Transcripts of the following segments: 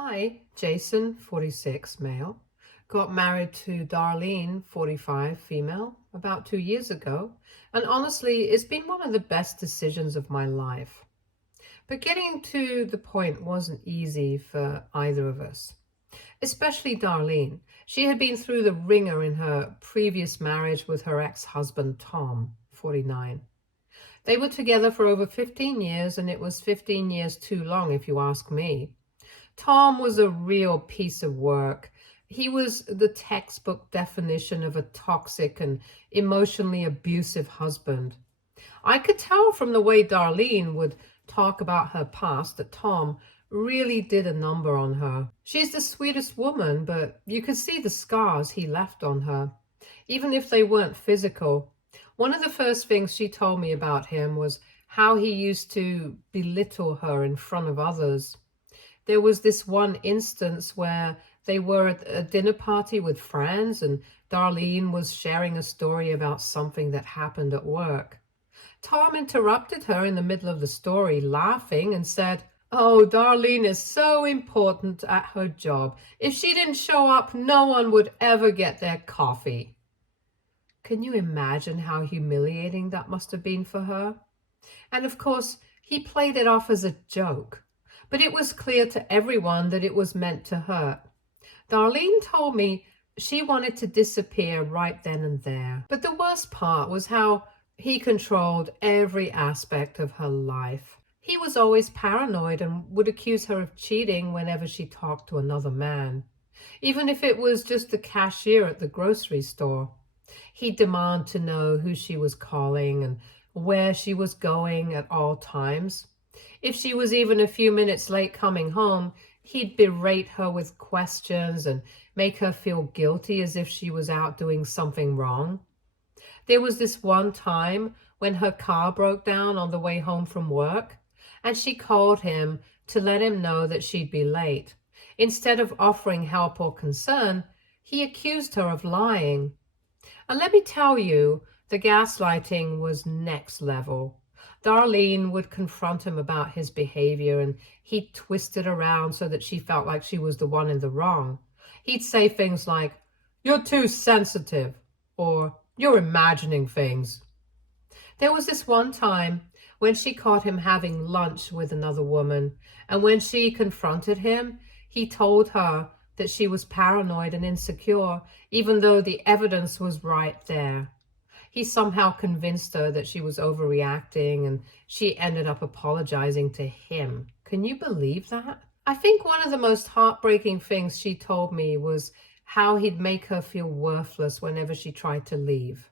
I, Jason, 46, male, got married to Darlene, 45, female, about 2 years ago, and honestly, it's been one of the best decisions of my life. But getting to the point wasn't easy for either of us, especially Darlene. She had been through the wringer in her previous marriage with her ex-husband, Tom, 49. They were together for over 15 years, and it was 15 years too long, if you ask me. Tom was a real piece of work. He was the textbook definition of a toxic and emotionally abusive husband. I could tell from the way Darlene would talk about her past that Tom really did a number on her. She's the sweetest woman, but you could see the scars he left on her, even if they weren't physical. One of the first things she told me about him was how he used to belittle her in front of others. There was this one instance where they were at a dinner party with friends and Darlene was sharing a story about something that happened at work. Tom interrupted her in the middle of the story, laughing, and said, "Oh, Darlene is so important at her job. If she didn't show up, no one would ever get their coffee." Can you imagine how humiliating that must have been for her? And of course, he played it off as a joke. But it was clear to everyone that it was meant to hurt. Darlene told me she wanted to disappear right then and there. But the worst part was how he controlled every aspect of her life. He was always paranoid and would accuse her of cheating whenever she talked to another man, even if it was just the cashier at the grocery store. He'd demand to know who she was calling and where she was going at all times. If she was even a few minutes late coming home, he'd berate her with questions and make her feel guilty as if she was out doing something wrong. There was this one time when her car broke down on the way home from work, and she called him to let him know that she'd be late. Instead of offering help or concern, he accused her of lying. And let me tell you, the gaslighting was next level. Darlene would confront him about his behavior and he'd twist it around so that she felt like she was the one in the wrong. He'd say things like, "You're too sensitive," or "You're imagining things." There was this one time when she caught him having lunch with another woman, and when she confronted him, he told her that she was paranoid and insecure, even though the evidence was right there. He somehow convinced her that she was overreacting and she ended up apologizing to him. Can you believe that? I think one of the most heartbreaking things she told me was how he'd make her feel worthless whenever she tried to leave.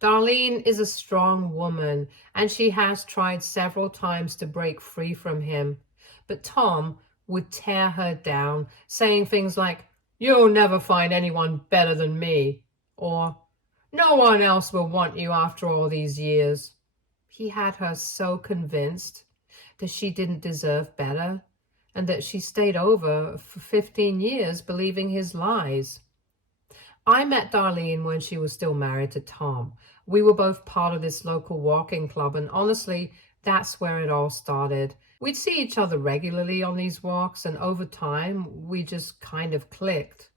Darlene is a strong woman and she has tried several times to break free from him. But Tom would tear her down, saying things like, "You'll never find anyone better than me," or "No one else will want you after all these years." He had her so convinced that she didn't deserve better and that she stayed over for 15 years believing his lies. I met Darlene when she was still married to Tom. We were both part of this local walking club, and honestly, that's where it all started. We'd see each other regularly on these walks, and over time, we just kind of clicked.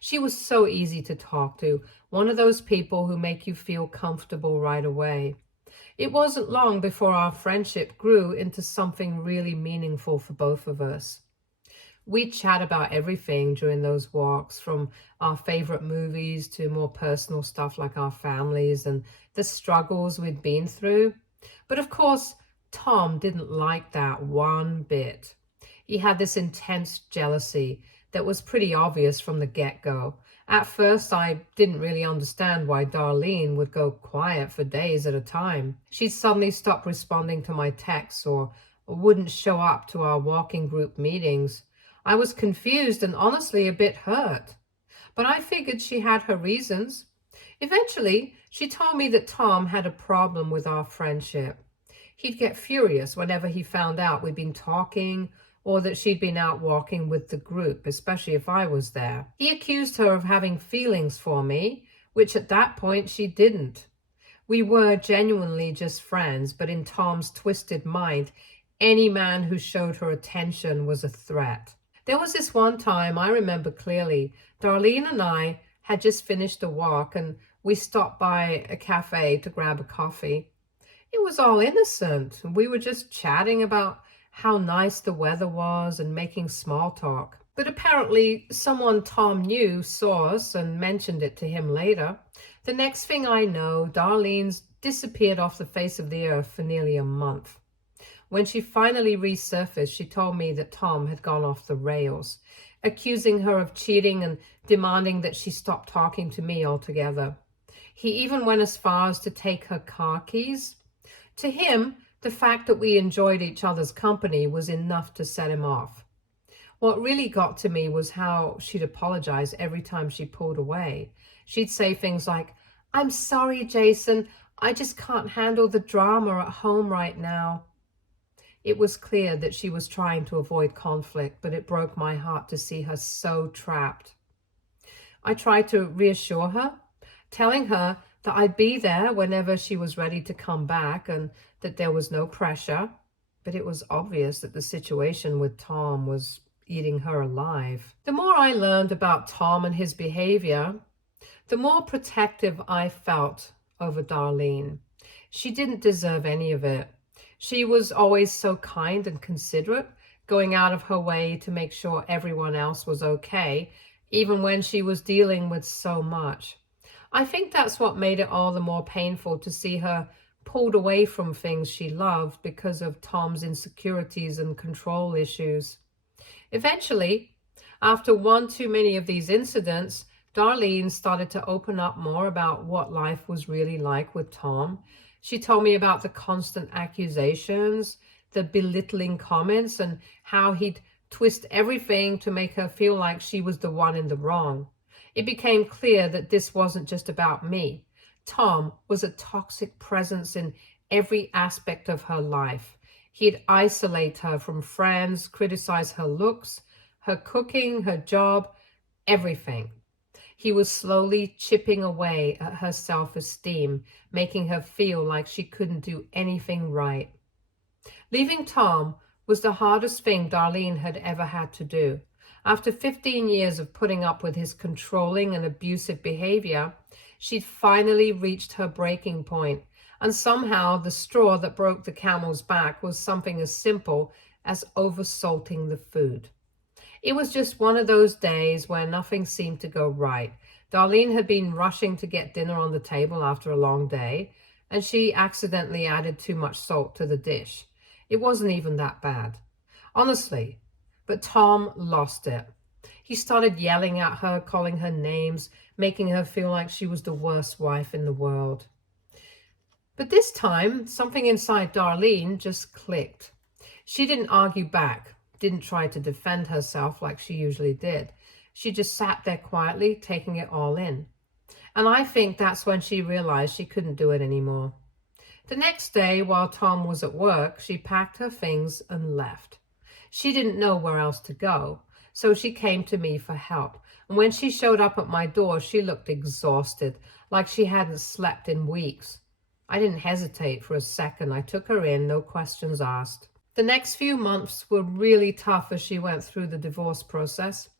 She was so easy to talk to, one of those people who make you feel comfortable right away. It wasn't long before our friendship grew into something really meaningful for both of us. We'd chat about everything during those walks, from our favorite movies to more personal stuff like our families and the struggles we'd been through. But of course, Tom didn't like that one bit. He had this intense jealousy that was pretty obvious from the get-go. At first, I didn't really understand why Darlene would go quiet for days at a time. She'd suddenly stop responding to my texts or wouldn't show up to our walking group meetings. I was confused and honestly a bit hurt. But I figured she had her reasons. Eventually, she told me that Tom had a problem with our friendship. He'd get furious whenever he found out we'd been talking or that she'd been out walking with the group, especially if I was there. He accused her of having feelings for me, which at that point she didn't. We were genuinely just friends, but in Tom's twisted mind, any man who showed her attention was a threat. There was this one time I remember clearly. Darlene and I had just finished a walk and we stopped by a cafe to grab a coffee. It was all innocent. We were just chatting about how nice the weather was and making small talk. But apparently, someone Tom knew saw us and mentioned it to him later. The next thing I know, Darlene's disappeared off the face of the earth for nearly a month. When she finally resurfaced, she told me that Tom had gone off the rails, accusing her of cheating and demanding that she stop talking to me altogether. He even went as far as to take her car keys. To him, the fact that we enjoyed each other's company was enough to set him off. What really got to me was how she'd apologize every time she pulled away. She'd say things like, "I'm sorry, Jason. I just can't handle the drama at home right now." It was clear that she was trying to avoid conflict, but it broke my heart to see her so trapped. I tried to reassure her, telling her that I'd be there whenever she was ready to come back and that there was no pressure. But it was obvious that the situation with Tom was eating her alive. The more I learned about Tom and his behavior, the more protective I felt over Darlene. She didn't deserve any of it. She was always so kind and considerate, going out of her way to make sure everyone else was okay, even when she was dealing with so much. I think that's what made it all the more painful to see her pulled away from things she loved because of Tom's insecurities and control issues. Eventually, after one too many of these incidents, Darlene started to open up more about what life was really like with Tom. She told me about the constant accusations, the belittling comments, and how he'd twist everything to make her feel like she was the one in the wrong. It became clear that this wasn't just about me. Tom was a toxic presence in every aspect of her life. He'd isolate her from friends, criticize her looks, her cooking, her job, everything. He was slowly chipping away at her self-esteem, making her feel like she couldn't do anything right. Leaving Tom was the hardest thing Darlene had ever had to do. After 15 years of putting up with his controlling and abusive behavior, she'd finally reached her breaking point, and somehow the straw that broke the camel's back was something as simple as oversalting the food. It was just one of those days where nothing seemed to go right. Darlene had been rushing to get dinner on the table after a long day, and she accidentally added too much salt to the dish. It wasn't even that bad, honestly. But Tom lost it. He started yelling at her, calling her names, making her feel like she was the worst wife in the world. But this time, something inside Darlene just clicked. She didn't argue back, didn't try to defend herself like she usually did. She just sat there quietly, taking it all in. And I think that's when she realized she couldn't do it anymore. The next day, while Tom was at work, she packed her things and left. She didn't know where else to go, so she came to me for help. And when she showed up at my door, she looked exhausted, like she hadn't slept in weeks. I didn't hesitate for a second. I took her in, no questions asked. The next few months were really tough as she went through the divorce process.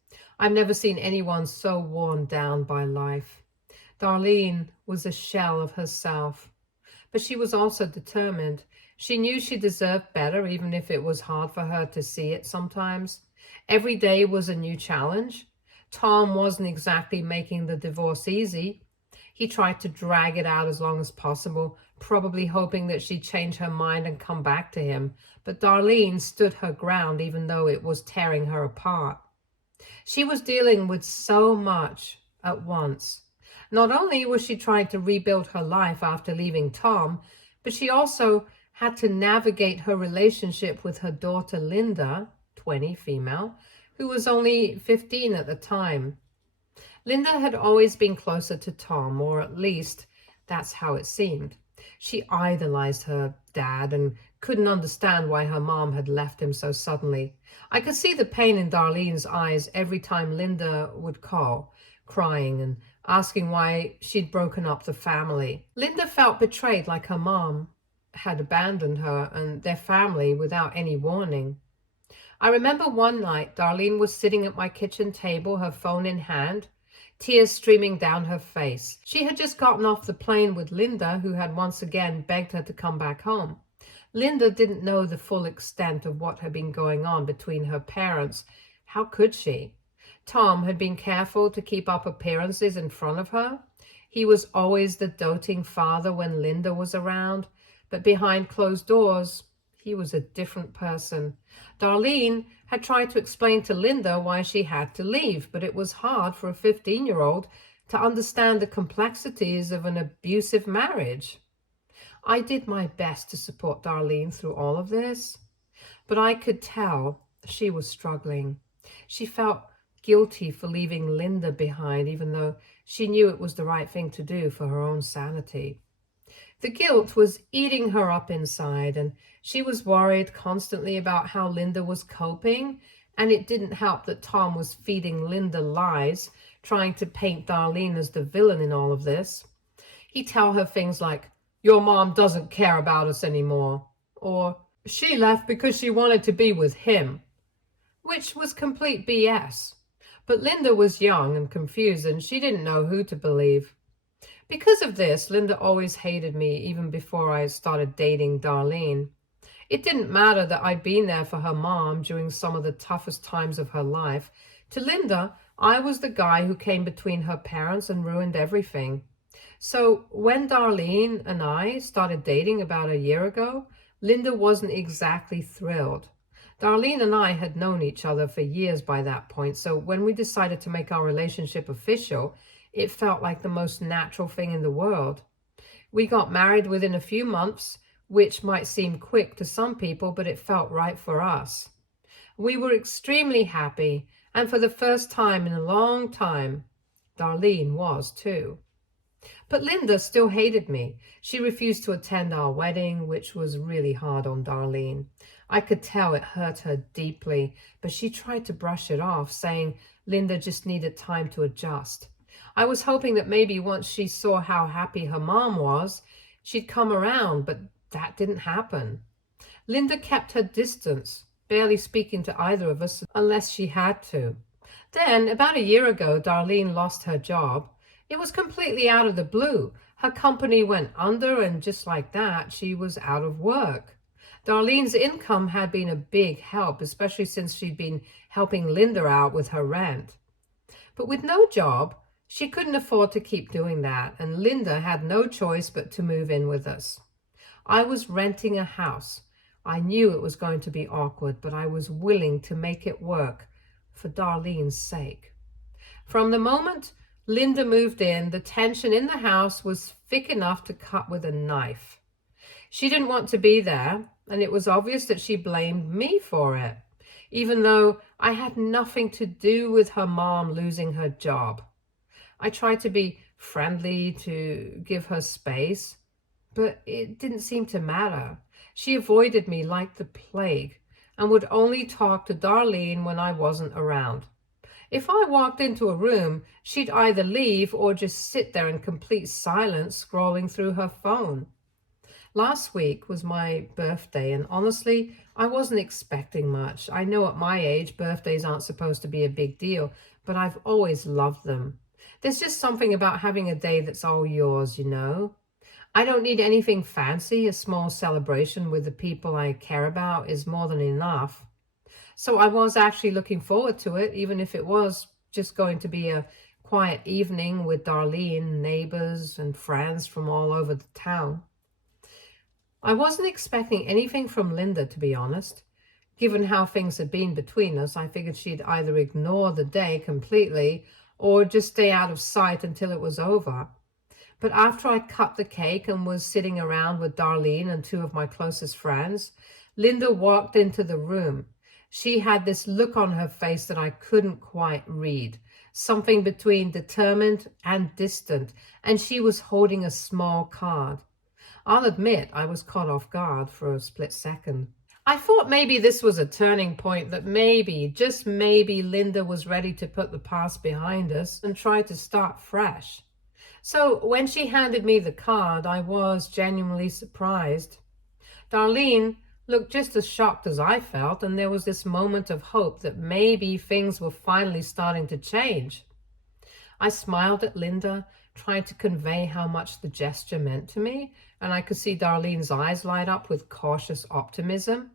I've never seen anyone so worn down by life. Darlene was a shell of herself, but she was also determined. She knew she deserved better, even if it was hard for her to see it sometimes. Every day was a new challenge. Tom wasn't exactly making the divorce easy. He tried to drag it out as long as possible, probably hoping that she'd change her mind and come back to him. But Darlene stood her ground even though it was tearing her apart. She was dealing with so much at once. Not only was she trying to rebuild her life after leaving Tom, but she also had to navigate her relationship with her daughter Linda, 20, female, who was only 15 at the time. Linda had always been closer to Tom, or at least that's how it seemed. She idolized her dad and couldn't understand why her mom had left him so suddenly. I could see the pain in Darlene's eyes every time Linda would call, crying and asking why she'd broken up the family. Linda felt betrayed, like her mom had abandoned her and their family without any warning. I remember one night Darlene was sitting at my kitchen table, her phone in hand, tears streaming down her face. She had just gotten off the plane with Linda, who had once again begged her to come back home. Linda didn't know the full extent of what had been going on between her parents. How could she? Tom had been careful to keep up appearances in front of her. He was always the doting father when Linda was around, but behind closed doors, he was a different person. Darlene had tried to explain to Linda why she had to leave, but it was hard for a 15-year-old to understand the complexities of an abusive marriage. I did my best to support Darlene through all of this, but I could tell she was struggling. She felt guilty for leaving Linda behind, even though she knew it was the right thing to do for her own sanity. The guilt was eating her up inside, and she was worried constantly about how Linda was coping, and it didn't help that Tom was feeding Linda lies, trying to paint Darlene as the villain in all of this. He'd tell her things like, "Your mom doesn't care about us anymore," or "She left because she wanted to be with him," which was complete BS. But Linda was young and confused, and she didn't know who to believe. Because of this, Linda always hated me even before I started dating Darlene. It didn't matter that I'd been there for her mom during some of the toughest times of her life. To Linda, I was the guy who came between her parents and ruined everything. So when Darlene and I started dating about a year ago, Linda wasn't exactly thrilled. Darlene and I had known each other for years by that point, so when we decided to make our relationship official, it felt like the most natural thing in the world. We got married within a few months, which might seem quick to some people, but it felt right for us. We were extremely happy, and for the first time in a long time, Darlene was too. But Linda still hated me. She refused to attend our wedding, which was really hard on Darlene. I could tell it hurt her deeply, but she tried to brush it off, saying Linda just needed time to adjust. I was hoping that maybe once she saw how happy her mom was, she'd come around, but that didn't happen. Linda kept her distance, barely speaking to either of us unless she had to. Then, about a year ago, Darlene lost her job. It was completely out of the blue. Her company went under, and just like that, she was out of work. Darlene's income had been a big help, especially since she'd been helping Linda out with her rent. But with no job, she couldn't afford to keep doing that, and Linda had no choice but to move in with us. I was renting a house. I knew it was going to be awkward, but I was willing to make it work for Darlene's sake. From the moment Linda moved in, the tension in the house was thick enough to cut with a knife. She didn't want to be there, and it was obvious that she blamed me for it, even though I had nothing to do with her mom losing her job. I tried to be friendly, to give her space, but it didn't seem to matter. She avoided me like the plague and would only talk to Darlene when I wasn't around. If I walked into a room, she'd either leave or just sit there in complete silence, scrolling through her phone. Last week was my birthday, and honestly, I wasn't expecting much. I know at my age, birthdays aren't supposed to be a big deal, but I've always loved them. There's just something about having a day that's all yours, you know? I don't need anything fancy. A small celebration with the people I care about is more than enough. So I was actually looking forward to it, even if it was just going to be a quiet evening with Darlene, neighbors, and friends from all over the town. I wasn't expecting anything from Linda, to be honest. Given how things had been between us, I figured she'd either ignore the day completely or just stay out of sight until it was over. But after I cut the cake and was sitting around with Darlene and two of my closest friends, Linda walked into the room. She had this look on her face that I couldn't quite read, something between determined and distant, and she was holding a small card. I'll admit I was caught off guard for a split second. I thought maybe this was a turning point, that maybe, just maybe, Linda was ready to put the past behind us and try to start fresh. So when she handed me the card, I was genuinely surprised. Darlene looked just as shocked as I felt, and there was this moment of hope that maybe things were finally starting to change. I smiled at Linda, trying to convey how much the gesture meant to me, and I could see Darlene's eyes light up with cautious optimism.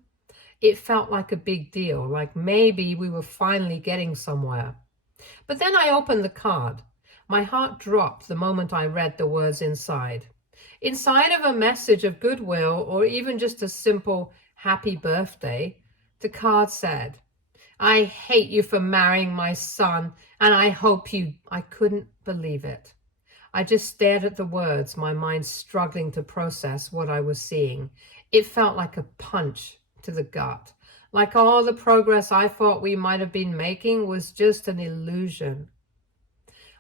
It felt like a big deal, like maybe we were finally getting somewhere. But then I opened the card. My heart dropped the moment I read the words inside. Instead of a message of goodwill or even just a simple happy birthday, the card said, "I hate you for marrying my son, and I hope you—" I couldn't believe it. I just stared at the words, my mind struggling to process what I was seeing. It felt like a punch to the gut, like all the progress I thought we might have been making was just an illusion.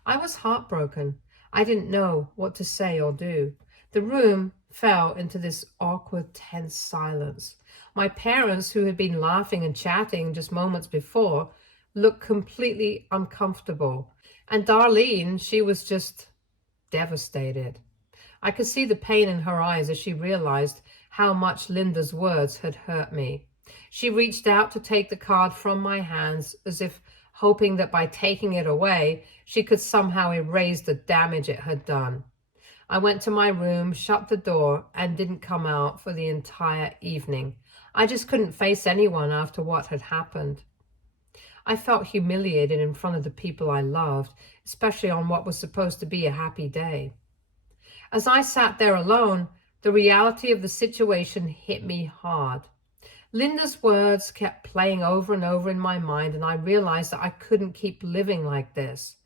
I was heartbroken. I didn't know what to say or do. The room fell into this awkward, tense silence. My parents, who had been laughing and chatting just moments before, looked completely uncomfortable. And Darlene, she was just devastated. I could see the pain in her eyes as she realized how much Linda's words had hurt me. She reached out to take the card from my hands, as if hoping that by taking it away, she could somehow erase the damage it had done. I went to my room, shut the door, and didn't come out for the entire evening. I just couldn't face anyone after what had happened. I felt humiliated in front of the people I loved, especially on what was supposed to be a happy day. As I sat there alone, the reality of the situation hit me hard. Linda's words kept playing over and over in my mind, and I realized that I couldn't keep living like this.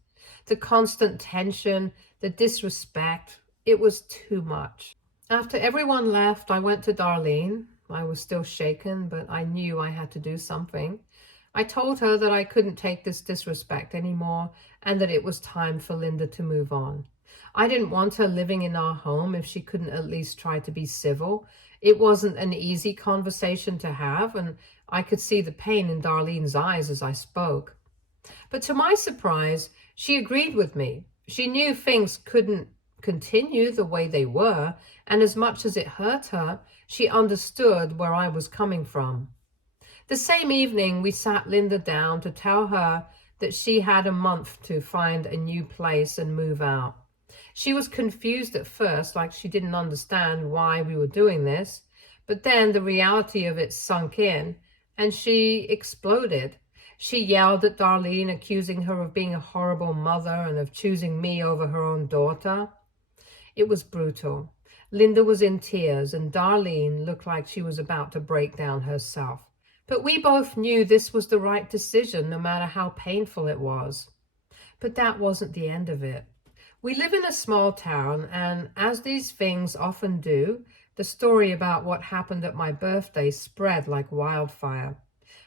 The constant tension, the disrespect, it was too much. After everyone left, I went to Darlene. I was still shaken, but I knew I had to do something. I told her that I couldn't take this disrespect anymore and that it was time for Linda to move on. I didn't want her living in our home if she couldn't at least try to be civil. It wasn't an easy conversation to have, and I could see the pain in Darlene's eyes as I spoke. But to my surprise, she agreed with me. She knew things couldn't continue the way they were, and as much as it hurt her, she understood where I was coming from. The same evening, we sat Linda down to tell her that she had a month to find a new place and move out. She was confused at first, like she didn't understand why we were doing this, but then the reality of it sunk in, and she exploded. She yelled at Darlene, accusing her of being a horrible mother and of choosing me over her own daughter. It was brutal. Linda was in tears, and Darlene looked like she was about to break down herself. But we both knew this was the right decision, no matter how painful it was. But that wasn't the end of it. We live in a small town, and as these things often do, the story about what happened at my birthday spread like wildfire.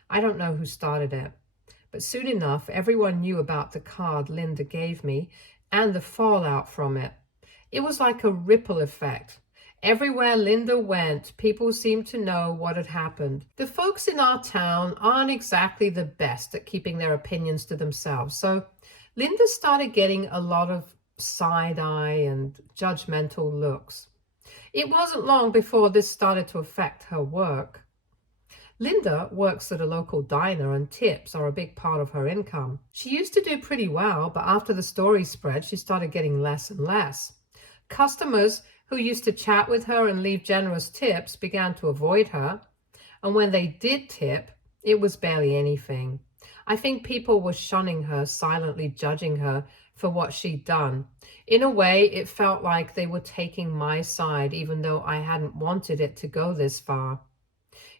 I don't know who started it, but soon enough, everyone knew about the card Linda gave me and the fallout from it. It was like a ripple effect. Everywhere Linda went, people seemed to know what had happened. The folks in our town aren't exactly the best at keeping their opinions to themselves, so Linda started getting a lot of side eye and judgmental looks. It wasn't long before this started to affect her work. Linda works at a local diner, and tips are a big part of her income. She used to do pretty well, but after the story spread, she started getting less and less. Customers who used to chat with her and leave generous tips began to avoid her, and when they did tip, it was barely anything. I think people were shunning her, silently judging her for what she'd done. In a way, it felt like they were taking my side, even though I hadn't wanted it to go this far.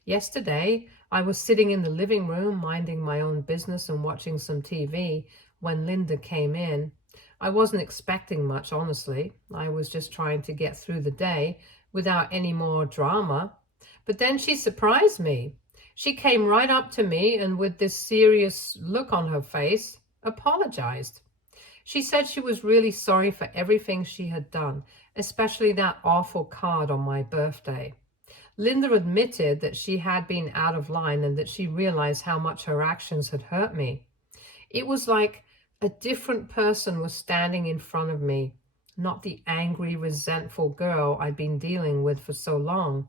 Yesterday, I was sitting in the living room, minding my own business and watching some TV, when Linda came in. I wasn't expecting much, honestly. I was just trying to get through the day without any more drama. But then she surprised me. She came right up to me and, with this serious look on her face, apologized. She said she was really sorry for everything she had done, especially that awful card on my birthday. Linda admitted that she had been out of line and that she realized how much her actions had hurt me. It was like a different person was standing in front of me, not the angry, resentful girl I'd been dealing with for so long.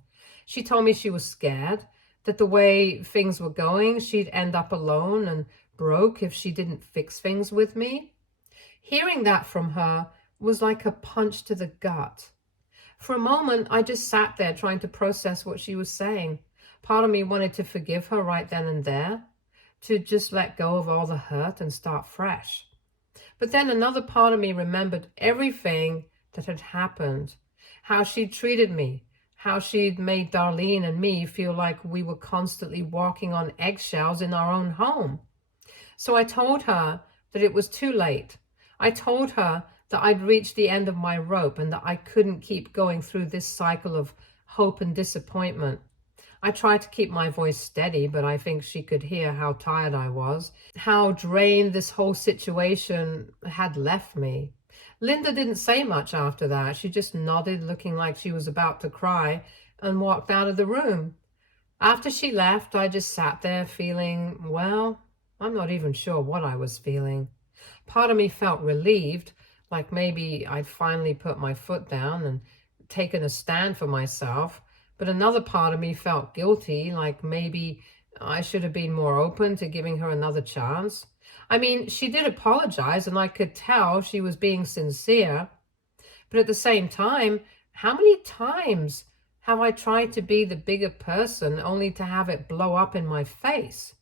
She told me she was scared that the way things were going, she'd end up alone and broke if she didn't fix things with me. Hearing that from her was like a punch to the gut. For a moment, I just sat there trying to process what she was saying. Part of me wanted to forgive her right then and there, to just let go of all the hurt and start fresh. But then another part of me remembered everything that had happened, how she'd treated me, how she'd made Darlene and me feel like we were constantly walking on eggshells in our own home. So I told her that it was too late. I told her that I'd reached the end of my rope and that I couldn't keep going through this cycle of hope and disappointment. I tried to keep my voice steady, but I think she could hear how tired I was, how drained this whole situation had left me. Linda didn't say much after that. She just nodded, looking like she was about to cry, and walked out of the room. After she left, I just sat there feeling, well, I'm not even sure what I was feeling. Part of me felt relieved, like maybe I'd finally put my foot down and taken a stand for myself. But another part of me felt guilty, like maybe I should have been more open to giving her another chance. I mean, she did apologize, and I could tell she was being sincere. But at the same time, how many times have I tried to be the bigger person only to have it blow up in my face?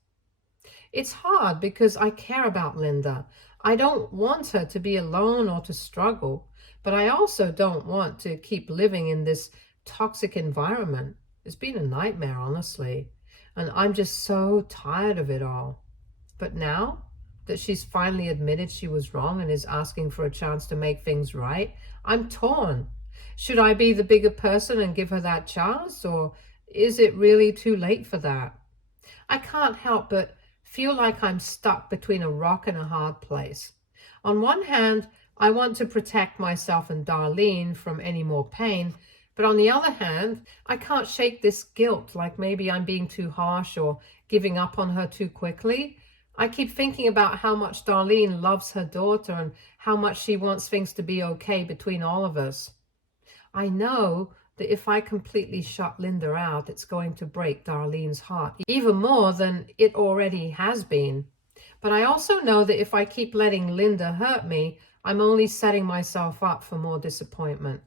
It's hard because I care about Linda. I don't want her to be alone or to struggle, but I also don't want to keep living in this toxic environment. It's been a nightmare, honestly, and I'm just so tired of it all. But now that she's finally admitted she was wrong and is asking for a chance to make things right, I'm torn. Should I be the bigger person and give her that chance, or is it really too late for that? I can't help but feel like I'm stuck between a rock and a hard place. On one hand, I want to protect myself and Darlene from any more pain, but on the other hand, I can't shake this guilt, like maybe I'm being too harsh or giving up on her too quickly. I keep thinking about how much Darlene loves her daughter and how much she wants things to be okay between all of us. I know that if I completely shut Linda out, it's going to break Darlene's heart, even more than it already has been. But I also know that if I keep letting Linda hurt me, I'm only setting myself up for more disappointment.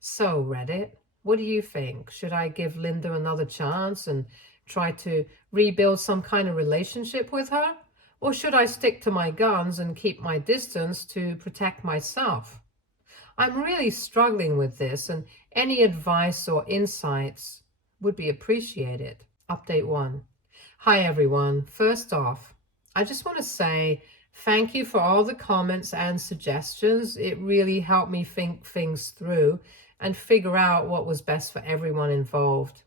So, Reddit, what do you think? Should I give Linda another chance and try to rebuild some kind of relationship with her? Or should I stick to my guns and keep my distance to protect myself? I'm really struggling with this, and any advice or insights would be appreciated. Update 1. Hi, everyone. First off, I just want to say thank you for all the comments and suggestions. It really helped me think things through and figure out what was best for everyone involved.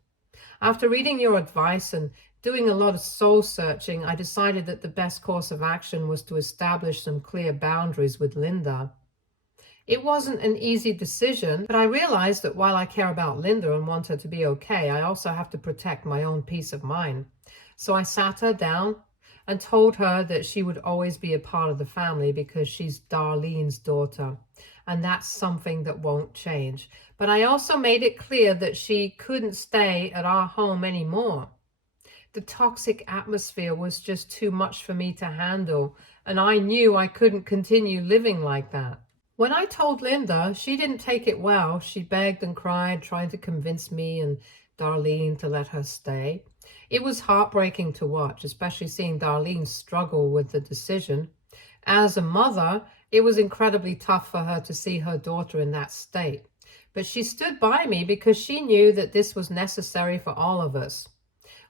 After reading your advice and doing a lot of soul searching, I decided that the best course of action was to establish some clear boundaries with Linda. It wasn't an easy decision, but I realized that while I care about Linda and want her to be okay, I also have to protect my own peace of mind. So I sat her down and told her that she would always be a part of the family because she's Darlene's daughter, and that's something that won't change. But I also made it clear that she couldn't stay at our home anymore. The toxic atmosphere was just too much for me to handle, and I knew I couldn't continue living like that. When I told Linda, she didn't take it well. She begged and cried, trying to convince me and Darlene to let her stay. It was heartbreaking to watch, especially seeing Darlene struggle with the decision. As a mother, it was incredibly tough for her to see her daughter in that state. But she stood by me because she knew that this was necessary for all of us.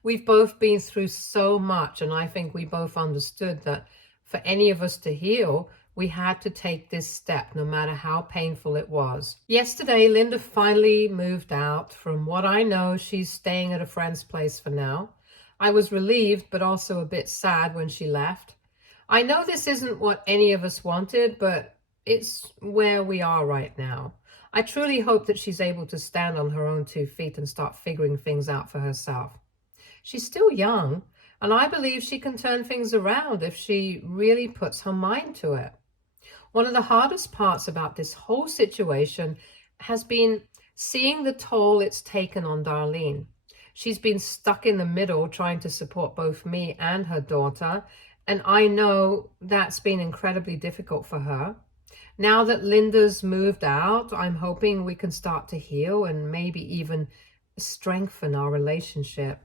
We've both been through so much, and I think we both understood that for any of us to heal, we had to take this step, no matter how painful it was. Yesterday, Linda finally moved out. From what I know, she's staying at a friend's place for now. I was relieved, but also a bit sad when she left. I know this isn't what any of us wanted, but it's where we are right now. I truly hope that she's able to stand on her own 2 feet and start figuring things out for herself. She's still young, and I believe she can turn things around if she really puts her mind to it. One of the hardest parts about this whole situation has been seeing the toll it's taken on Darlene. She's been stuck in the middle trying to support both me and her daughter, and I know that's been incredibly difficult for her. Now that Linda's moved out, I'm hoping we can start to heal and maybe even strengthen our relationship.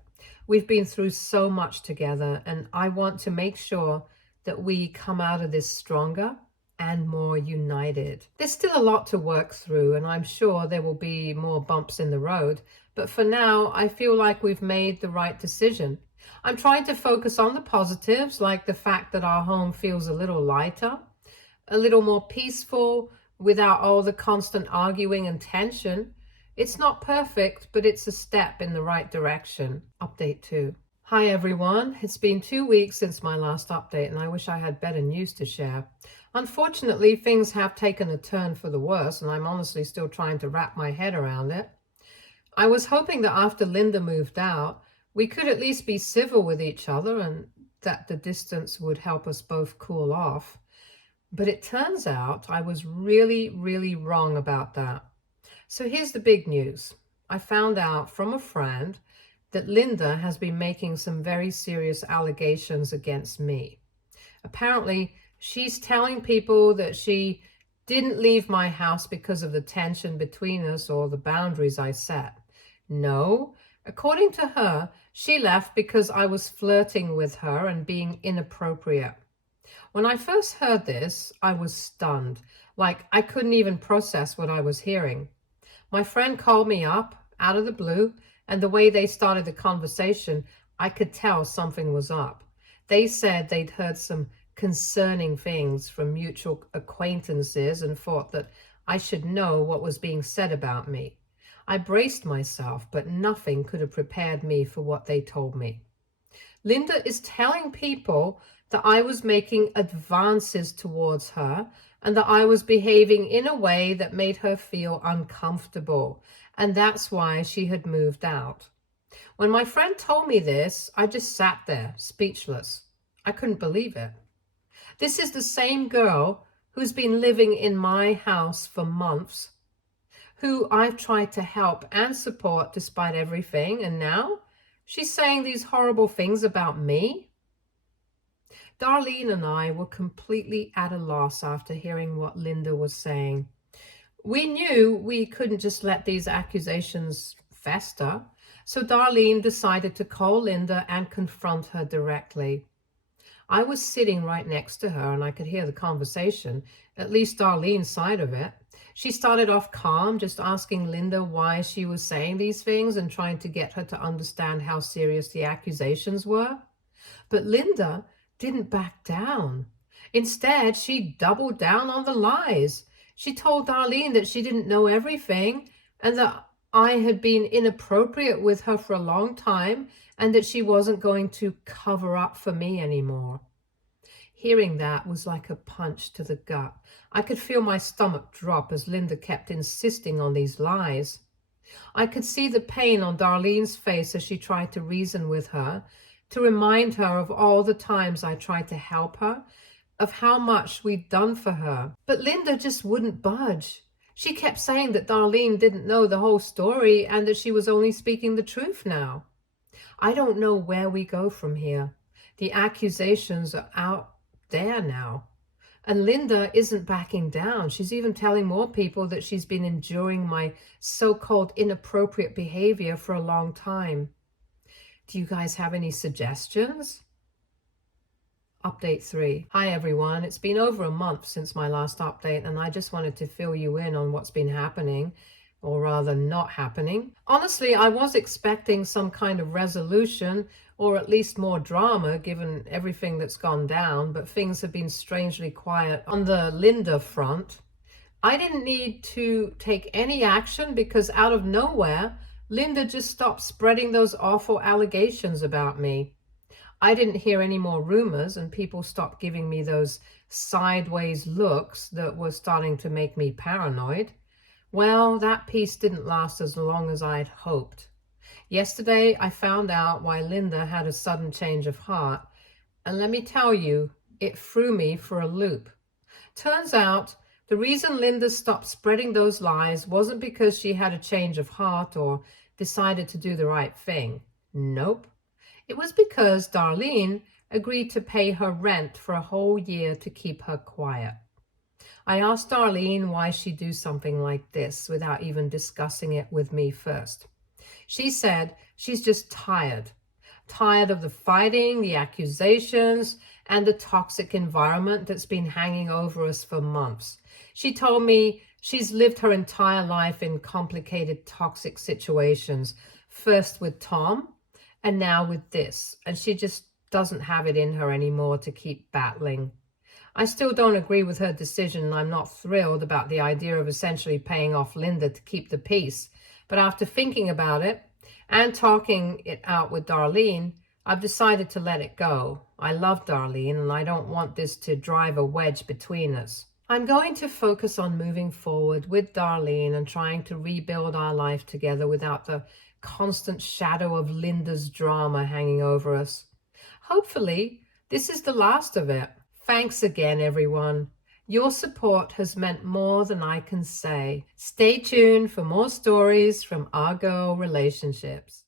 We've been through so much together, and I want to make sure that we come out of this stronger and more united. There's still a lot to work through, and I'm sure there will be more bumps in the road, but for now, I feel like we've made the right decision. I'm trying to focus on the positives, like the fact that our home feels a little lighter, a little more peaceful, without all the constant arguing and tension. It's not perfect, but it's a step in the right direction. Update 2. Hi everyone, it's been 2 weeks since my last update and I wish I had better news to share. Unfortunately, things have taken a turn for the worse and I'm honestly still trying to wrap my head around it. I was hoping that after Linda moved out, we could at least be civil with each other and that the distance would help us both cool off. But it turns out I was really wrong about that. So here's the big news. I found out from a friend that Linda has been making some very serious allegations against me. Apparently, she's telling people that she didn't leave my house because of the tension between us or the boundaries I set. No, according to her, she left because I was flirting with her and being inappropriate. When I first heard this, I was stunned, like I couldn't even process what I was hearing. My friend called me up out of the blue, and the way they started the conversation, I could tell something was up. They said they'd heard some concerning things from mutual acquaintances and thought that I should know what was being said about me. I braced myself, but nothing could have prepared me for what they told me. Linda is telling people that I was making advances towards her and that I was behaving in a way that made her feel uncomfortable, and that's why she had moved out. When my friend told me this, I just sat there, speechless. I couldn't believe it. This is the same girl who's been living in my house for months, who I've tried to help and support despite everything, and now she's saying these horrible things about me? Darlene and I were completely at a loss after hearing what Linda was saying. We knew we couldn't just let these accusations fester, so Darlene decided to call Linda and confront her directly. I was sitting right next to her and I could hear the conversation, at least Darlene's side of it. She started off calm, just asking Linda why she was saying these things and trying to get her to understand how serious the accusations were. But Linda didn't back down. Instead, she doubled down on the lies. She told Darlene that she didn't know everything and that I had been inappropriate with her for a long time and that she wasn't going to cover up for me anymore. Hearing that was like a punch to the gut. I could feel my stomach drop as Linda kept insisting on these lies. I could see the pain on Darlene's face as she tried to reason with her, to remind her of all the times I tried to help her, of how much we'd done for her. But Linda just wouldn't budge. She kept saying that Darlene didn't know the whole story and that she was only speaking the truth now. I don't know where we go from here. The accusations are out there now. And Linda isn't backing down. She's even telling more people that she's been enduring my so-called inappropriate behavior for a long time. Do you guys have any suggestions? Update 3. Hi everyone, it's been over a month since my last update and I just wanted to fill you in on what's been happening, or rather not happening. Honestly, I was expecting some kind of resolution or at least more drama given everything that's gone down, but things have been strangely quiet on the Linda front. I didn't need to take any action because out of nowhere, Linda just stopped spreading those awful allegations about me. I didn't hear any more rumors and people stopped giving me those sideways looks that were starting to make me paranoid. Well, that peace didn't last as long as I'd hoped. Yesterday, I found out why Linda had a sudden change of heart, and let me tell you, it threw me for a loop. Turns out, The reason Linda stopped spreading those lies wasn't because she had a change of heart or decided to do the right thing. Nope. It was because Darlene agreed to pay her rent for a whole year to keep her quiet. I asked Darlene why she'd do something like this without even discussing it with me first. She said she's just tired of the fighting, the accusations, and the toxic environment that's been hanging over us for months. She told me she's lived her entire life in complicated, toxic situations, first with Tom and now with this, and she just doesn't have it in her anymore to keep battling. I still don't agree with her decision, and I'm not thrilled about the idea of essentially paying off Linda to keep the peace. But after thinking about it and talking it out with Darlene, I've decided to let it go. I love Darlene, and I don't want this to drive a wedge between us. I'm going to focus on moving forward with Darlene and trying to rebuild our life together without the constant shadow of Linda's drama hanging over us. Hopefully, this is the last of it. Thanks again, everyone. Your support has meant more than I can say. Stay tuned for more stories from our girl relationships.